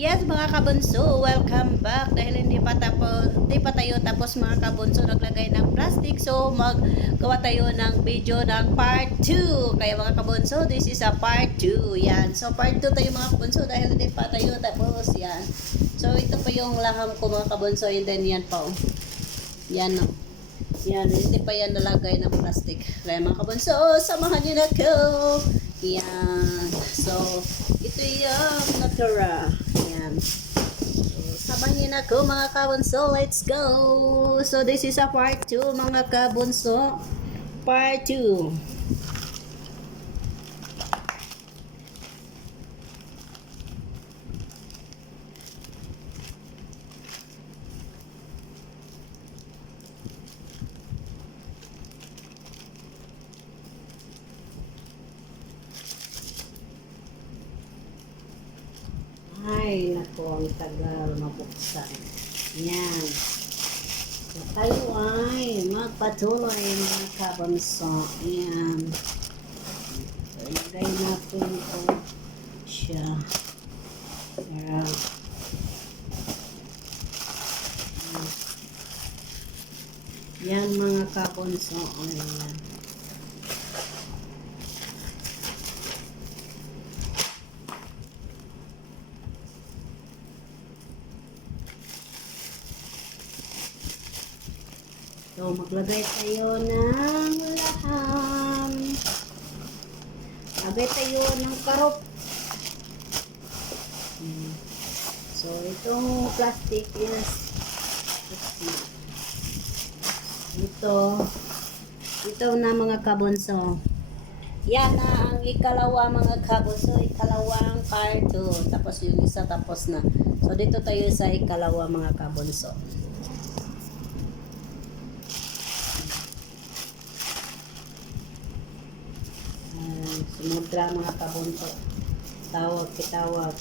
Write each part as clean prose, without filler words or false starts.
Yes mga kabunso, welcome back. Dahil hindi pa tayo tapos mga kabunso naglagay ng plastic. So maggawa tayo ng video ng part 2. Kaya mga kabunso, this is a part 2. Yan. So part 2 tayo mga kabunso dahil hindi pa tayo tapos. Yan. So ito pa yung laham ko mga kabunso. And then yan pa. Oh. Yan no. Yan, hindi pa yan nalagay ng plastic. Kaya mga kabunso, samahan niyo na ko. Yan. So, ito yung natira. Yan. So, samahan niyo na ko mga kabunso. Let's go. So, this is a part 2 mga kabunso. Part 2. Ay, naku, ang tagal mabuksan. Yan. So, tayo ay magpatuloy mga kabunso. Yan. So, ilagay natin ito siya. Yan. Yan mga kabunso. Ayan. So, maglagay tayo ng laham. Lagay tayo ng karop. So, itong plastic is ito na mga kabunso. Yan na ang ikalawa mga kabunso. Ikalawang part 2. Tapos yung isa tapos na. So, dito tayo sa ikalawa mga kabunso. Sumudra mga kabunso. Tawag kitawag.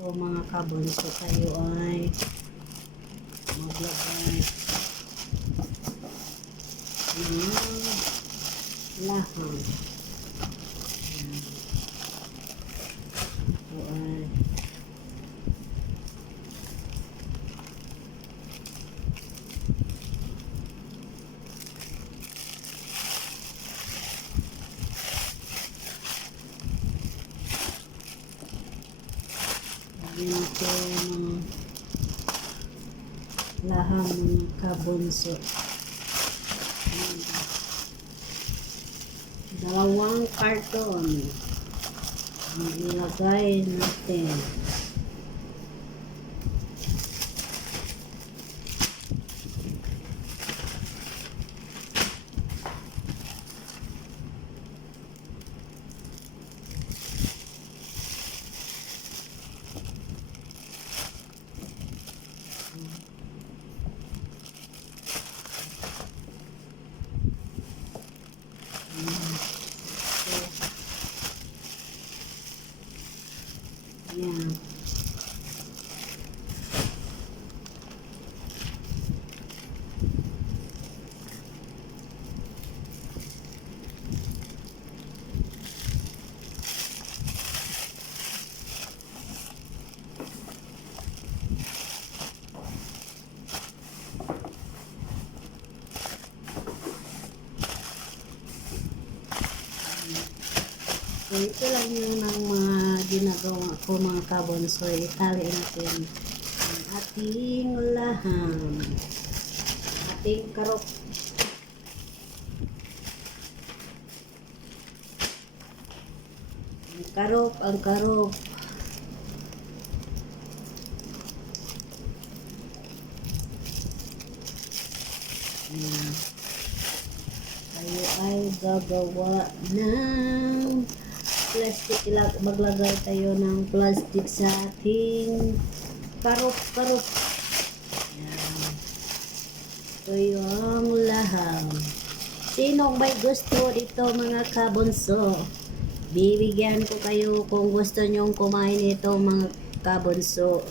So mga kabunso, tayo ay maglagay ng laham. So ay ito laham ng kabunso. Dalawang karton ang ilagay natin. Yan. So, ito lang yun ang mga ginagawa ko mga kabonso, itali natin ang ating laham, ating karop. Ang karop. Ayan. Tayo ay gagawa ng plastic. Maglagay tayo ng plastic sa ating karop. Ayan. Ito yung laham. Sinong may gusto dito mga kabonso? Bibigyan ko kayo kung gusto nyong kumain ito mga kabonso.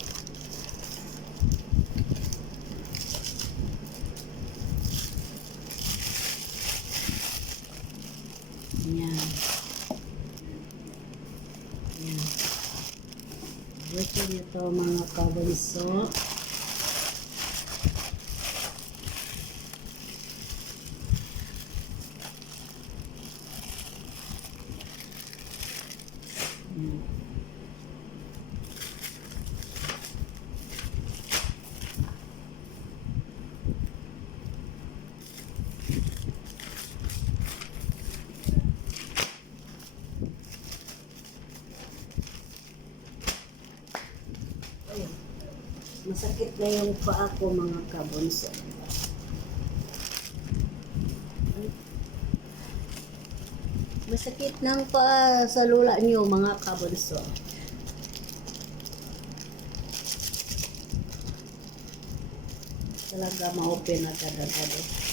Yan. Yan. Gusto nyo ito mga kabonso. Masakit na yung paa ko mga kabonso. Masakit ng paa sa lula nyo mga kabonso. Talaga ma-open na agad-agad.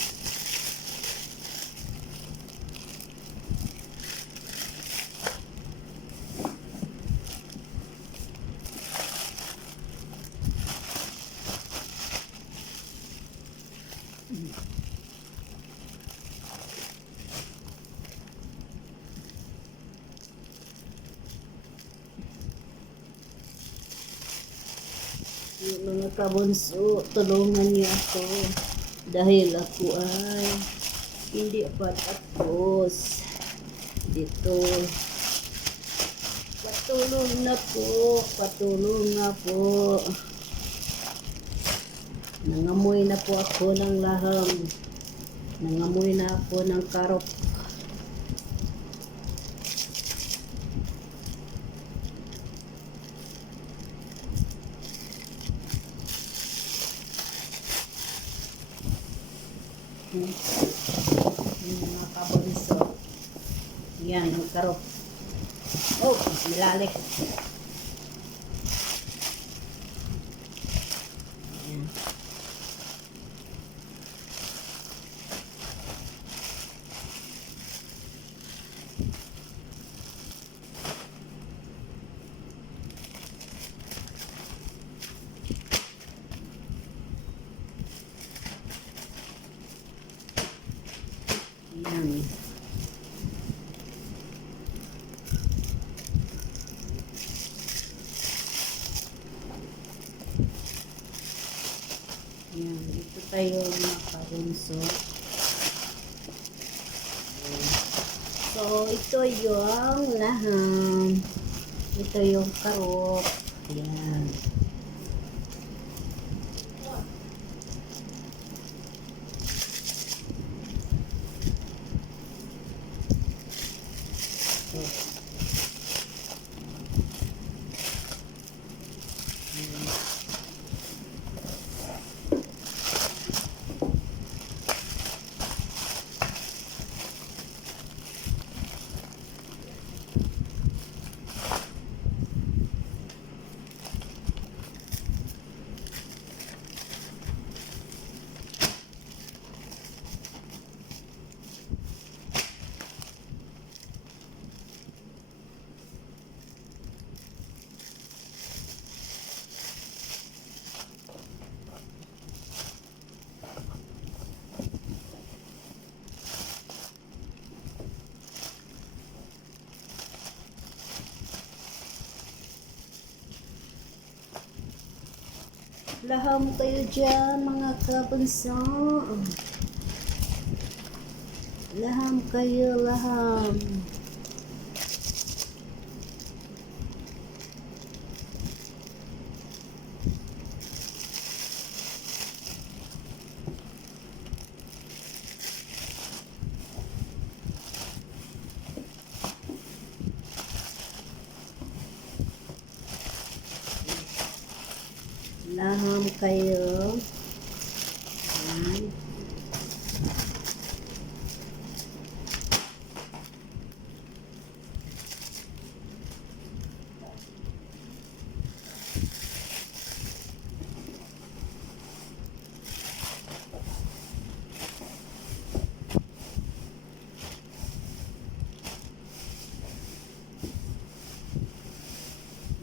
Yung mga kabonso, tulungan niyo ako dahil ako ay hindi pa tapos dito. Patulong na po. Nangamoy na po ako ng laham. Nangamoy na ako ng karop. Yung mga kabonso. Yan, ang karop. Oh, milalik. Yan. Yan. Yan, dito tayo mga kabonso. So, ito yung laham. Ito yung karop. Yan. Laham kayo dyan, mga kabonso. Laham kayo, laham. Laham kayo. Ayan.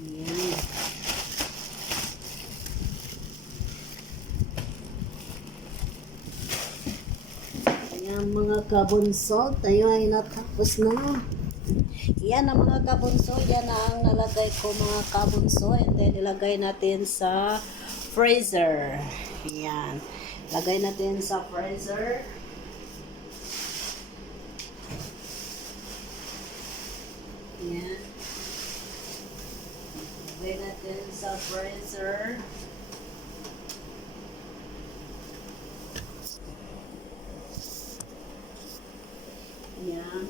Ayan. Ayan mga kabunso, tayo ay natapos na. Yan ang mga kabunso, yan ang nalagay ko mga kabunso, and then ilagay natin sa freezer. Yan. Lagay natin sa freezer. Yan. Lagay natin sa freezer. Yan.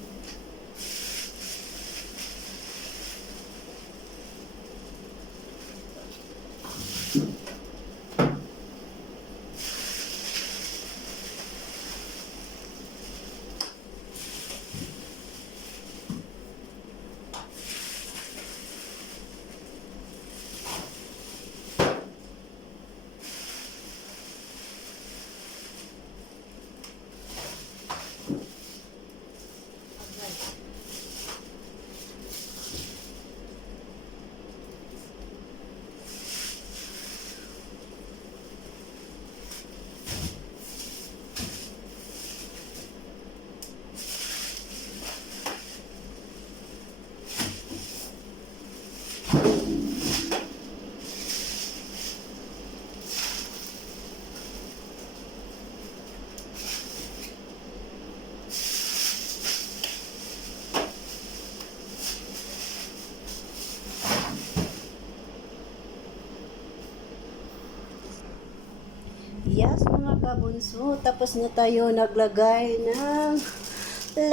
Yes, mga kabunso, tapos na tayo naglagay ng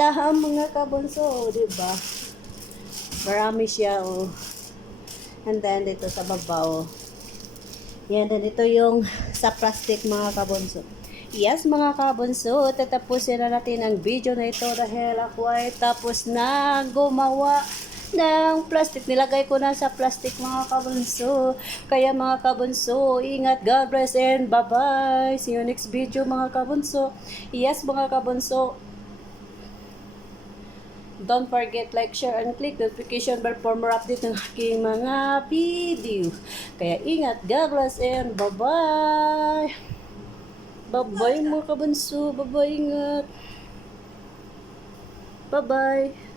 laham mga kabunso, di ba? Marami siya, oh. And then, dito sa babaw. Yan, then ito yung sa plastic mga kabunso. Yes, mga kabunso, tatapusin na natin ang video na ito dahil ako ay tapos na gumawa ng plastic. Nilagay ko na sa plastic mga kabunso. Kaya mga kabunso, ingat, God bless, and bye-bye. See you next video mga kabunso. Yes, mga kabunso, don't forget like, share, and click notification bell for more update ng aking mga video. Kaya ingat, God bless, and bye-bye. Bye-bye mga kabunso. Bye-bye, ingat. Bye-bye.